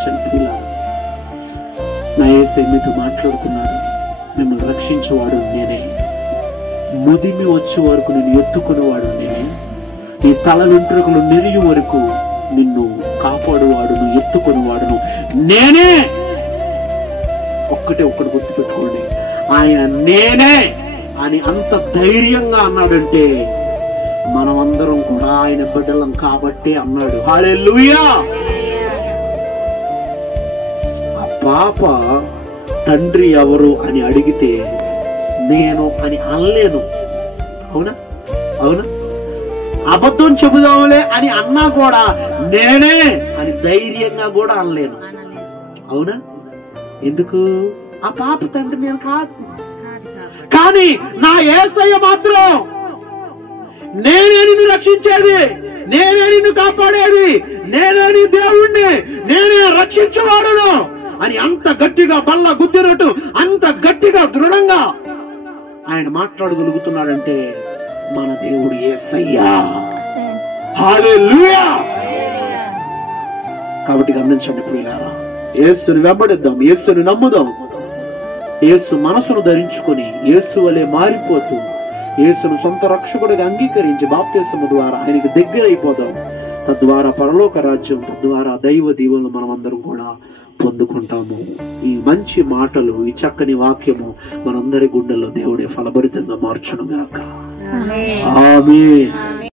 గమనించండి పిల్లలు, నా యేసయ్య మీతో మాట్లాడుతున్నాడు. మిమ్మల్ని రక్షించేవాడు నేనే, ముదిమి వచ్చే వరకు నిన్ను ఎత్తుకునేవాడు నేనే, నీ తల వెంట్రుకలు నెరిగి వరకు నిన్ను కాపాడువాడును ఎత్తుకునేవాడును నేనే. ఒక్కటి గుర్తుపెట్టుకోండి, ఆయన నేనే అని అంత ధైర్యంగా అన్నాడంటే మనమందరం కూడా ఆయన బిడ్డలం కాబట్టి అన్నాడు. హల్లెలూయా. ఆ పాప తండ్రి ఎవరు అని అడిగితే నేను అని అనలేను. అవునా? అబద్ధం చెబుదాములే అని అన్నా కూడా నేనే అని ధైర్యంగా కూడా అనలేను. అవునా? ఎందుకు? ఆ పాప తండ్రి నేను కాదు. కానీ నా యేసయ్య మాత్రం నేనే నిన్ను రక్షించేది, నేనే నిన్ను కాపాడేది, నేనే నీ దేవుణ్ణి, నేనే రక్షించేవాడును అని అంత గట్టిగా బల్ల గుద్దినట్టు అంత గట్టిగా దృఢంగా ఆయన మాట్లాడగలుగుతున్నాడంటే మన దేవుడు యేసయ్య. హల్లెలూయా. కాబట్టి గమనించండి ప్రియులారా, యేసుని వెంబడిద్దాం, యేసుని నమ్ముదాం, యేసు మనసును ధరించుకొని యేసు వలె మారిపోతూ యేసును సొంత రక్షకుడిగా అంగీకరించి బాప్తిస్మము ద్వారా ఆయనకి దగ్గర అయిపోదాం. తద్వారా పరలోక రాజ్యం, తద్వారా దైవ దీవెనలు మనమందరం కూడా పొందుకుంటాము. ఈ మంచి మాటలు, ఈ చక్కని వాక్యము మనందరి గుండెల్లో దేవుడే ఫలభరితంగా మార్చును గాక. ఆమేన్.